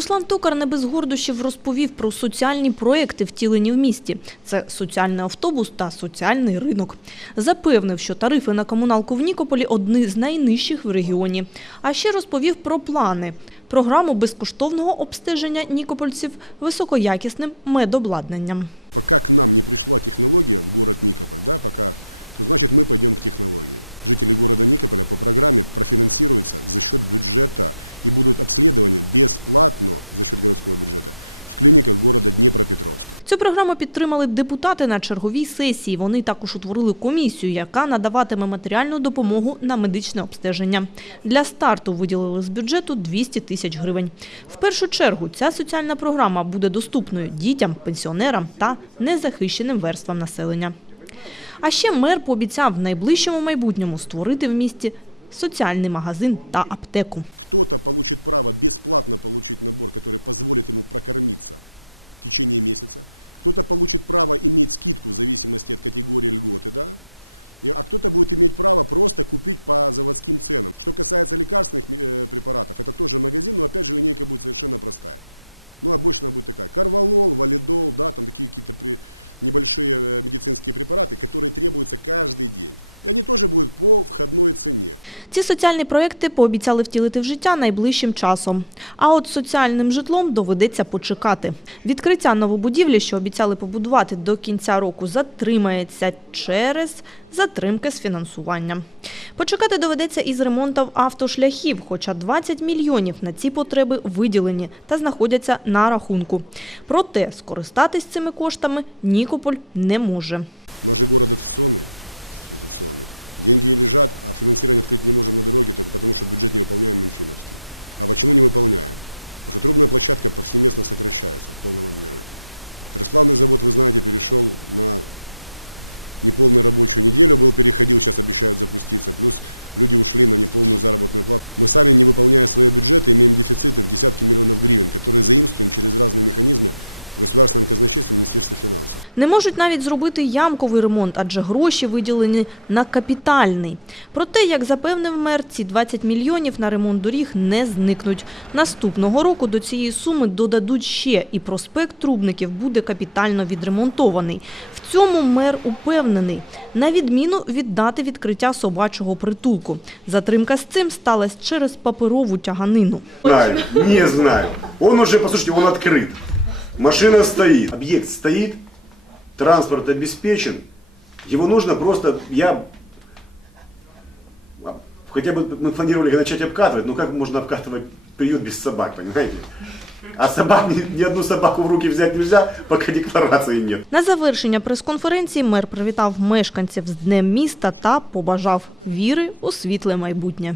Руслан Токар не без гордощів розповів про соціальні проекти, втілені в місті. Це соціальний автобус та соціальний ринок. Запевнив, що тарифи на комуналку в Нікополі одні з найнижчих в регіоні. А ще розповів про плани. Програму безкоштовного обстеження нікопольців високоякісним медобладнанням. Пока к нам не пришла технология в город Никополь, да, пока, то значит мы пойдем к технологии. Жители города Никополя по программе профинансируются за счет бюджета и будут обследования бесплатно за счет городского бюджета в клиниках города Днепропетровска. Цю програму підтримали депутати на черговій сесії. Вони також утворили комісію, яка надаватиме матеріальну допомогу на медичне обстеження. Для старту виділили з бюджету 200 тисяч гривень. В першу чергу ця соціальна програма буде доступною дітям, пенсіонерам та незахищеним верствам населення. А ще мер пообіцяв в найближчому майбутньому створити в місті соціальний магазин та аптеку. Кто-то получит право бесплатно получить набор, который позволит ему прокормиться в течение месяца. Кто-то получит право иметь скидку в зависимости от категории льготы, да? И- А кто-то будет иметь право просто купить по заводским ценам. Что касается лекарственных э, препаратов, это тоже магазин, но опять же линейка будет совершенно простая. Ну, обычно будет такая. Карвалол, валидол, да, там такие какие-то при... небольшие э, медицинские препараты, которые требуются каждый день. И они тоже будут по входной цене. Ці соціальні проекти пообіцяли втілити в життя найближчим часом. А от соціальним житлом доведеться почекати. Відкриття новобудівлі, що обіцяли побудувати до кінця року, затримається через затримки з фінансуванням. Почекати доведеться із ремонтом автошляхів, хоча 20 мільйонів на ці потреби виділені та знаходяться на рахунку. Проте скористатись цими коштами Нікополь не може. Наш же город дотационный, дотационный. Деньги лежат, а финансирование открыть не можем на дороге, только потому что бюджет не выполняем Минфиновский. А почему не выполняем? Потому что трубная площадка повсеместно сокращается в полном объеме. Расплавный завод, вы знаете, перешел на неполную рабочую неделю, был переходил, сейчас обещают запуститься. Плюс люди ушли на неполную заработную плату. Мы сами, не выполняя свои бюджеты, имеем дефициты в десятки миллионов гривен, которые заимствуем через разные механизмы в государственном казначействе Министерстве финансов. Не можуть навіть зробити ямковий ремонт, адже гроші виділені на капітальний. Проте, як запевнив мер, ці 20 мільйонів на ремонт доріг не зникнуть. Наступного року до цієї суми додадуть ще, і проспект Трубників буде капітально відремонтований. В цьому мер упевнений, на відміну від дати відкриття собачого притулку. Затримка з цим сталася через паперову тяганину. Знаю, не знаю. Он уже, послушайте, он открыт. Машина стоит, объект стоит, транспорт обеспечен. Его нужно просто, я а, хотя бы мы планировали начать обкатывать, но как можно обкатывать приют без собак, понимаете? А собак, ни, ни одну собаку в руки взять нельзя, пока декларации нет. На завершення прес-конференції мер привітав мешканців з Днем міста та побажав віри у світле майбутнє.